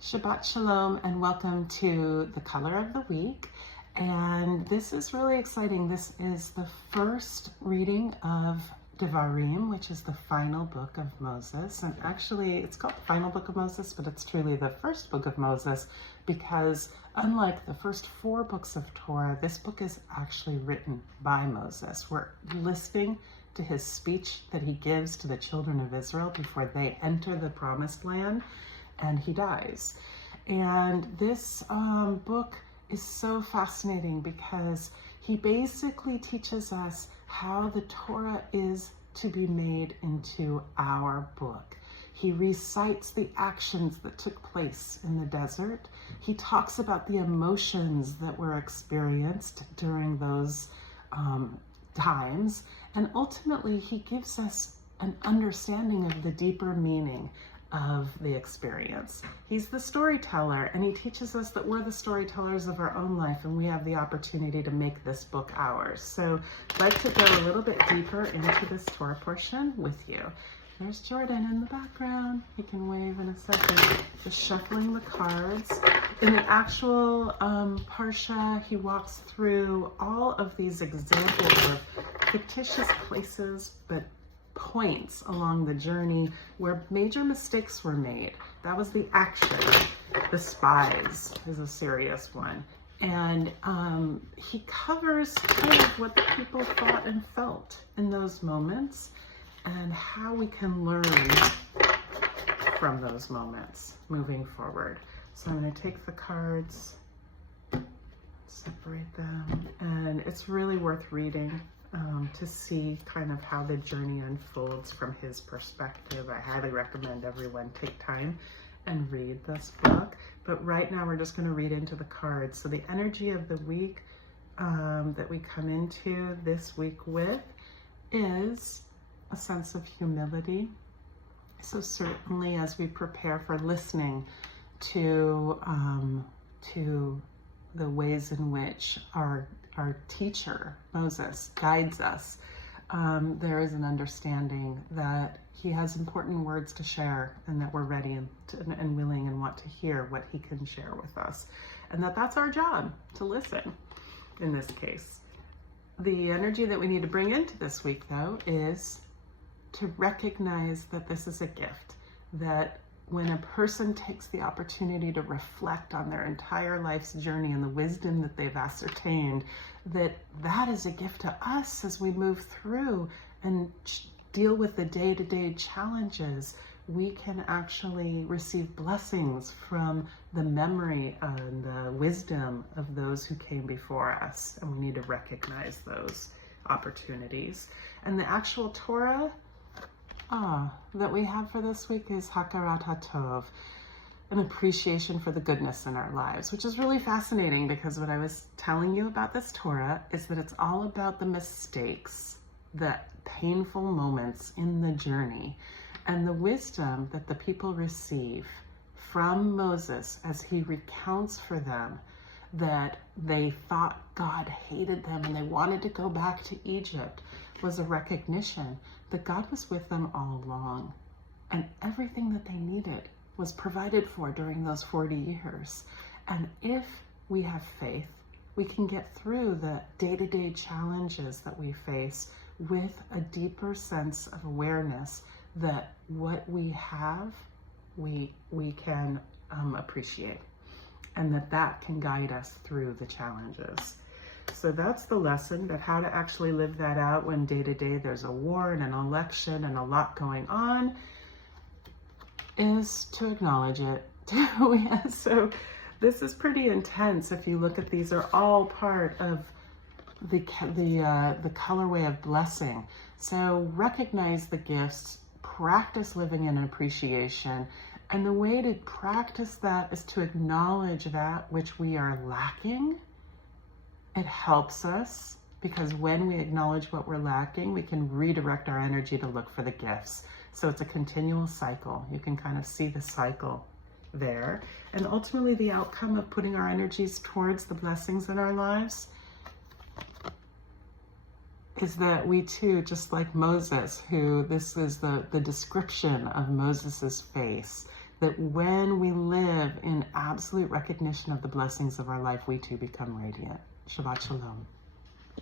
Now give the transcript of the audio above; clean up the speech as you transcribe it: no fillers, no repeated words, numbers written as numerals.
Shabbat Shalom and welcome to the Color of the Week. And this is really exciting. This is the first reading of Devarim, which is the final book of Moses. And actually, it's called the final book of Moses, but it's truly the first book of Moses because unlike the first four books of Torah, this book is actually written by Moses. We're listening to his speech that he gives to the children of Israel before they enter the promised land, and he dies. And this book is so fascinating because he basically teaches us how the Torah is to be made into our book. He recites the actions that took place in the desert. He talks about the emotions that were experienced during those times. And ultimately, he gives us an understanding of the deeper meaning of the experience. He's the storyteller, and he teaches us that we're the storytellers of our own life, and we have the opportunity to make this book ours. So I'd like to go a little bit deeper into this Torah portion with you. There's Jordan in the background. He can wave in a second. Just shuffling the cards. In the actual Parsha, he walks through all of these examples of fictitious places, but points along the journey where major mistakes were made. That was the action. The spies is a serious one. And he covers kind of what the people thought and felt in those moments and how we can learn from those moments moving forward. So I'm going to take the cards, separate them, and it's really worth reading to see kind of how the journey unfolds from his perspective. I highly recommend everyone take time and read this book. But right now we're just going to read into the cards. So the energy of the week that we come into this week with is a sense of humility. So certainly as we prepare for listening to the ways in which our teacher, Moses, guides us, there is an understanding that he has important words to share and that we're ready and willing and want to hear what he can share with us. And that's our job, to listen in this case. The energy that we need to bring into this week, though, is to recognize that this is a gift, that when a person takes the opportunity to reflect on their entire life's journey and the wisdom that they've ascertained, that is a gift to us as we move through and deal with the day-to-day challenges. We can actually receive blessings from the memory and the wisdom of those who came before us, and we need to recognize those opportunities. And the actual Torah that we have for this week is Hakarat HaTov, an appreciation for the goodness in our lives, which is really fascinating because what I was telling you about this Torah is that it's all about the mistakes, the painful moments in the journey, and the wisdom that the people receive from Moses as he recounts for them that they thought God hated them and they wanted to go back to Egypt, was a recognition that God was with them all along, and everything that they needed was provided for during those 40 years. And if we have faith, we can get through the day-to-day challenges that we face with a deeper sense of awareness that what we have, we can appreciate, and that can guide us through the challenges. So that's the lesson, but how to actually live that out when day to day there's a war and an election and a lot going on is to acknowledge it. So this is pretty intense. If you look at these, are all part of the colorway of blessing. So recognize the gifts, practice living in appreciation, and the way to practice that is to acknowledge that which we are lacking. It helps us because when we acknowledge what we're lacking, we can redirect our energy to look for the gifts. So it's a continual cycle. You can kind of see the cycle there. And ultimately the outcome of putting our energies towards the blessings in our lives is that we too, just like Moses, who this is the description of Moses's face, that when we live in absolute recognition of the blessings of our life, we too become radiant. Shabbat Shalom.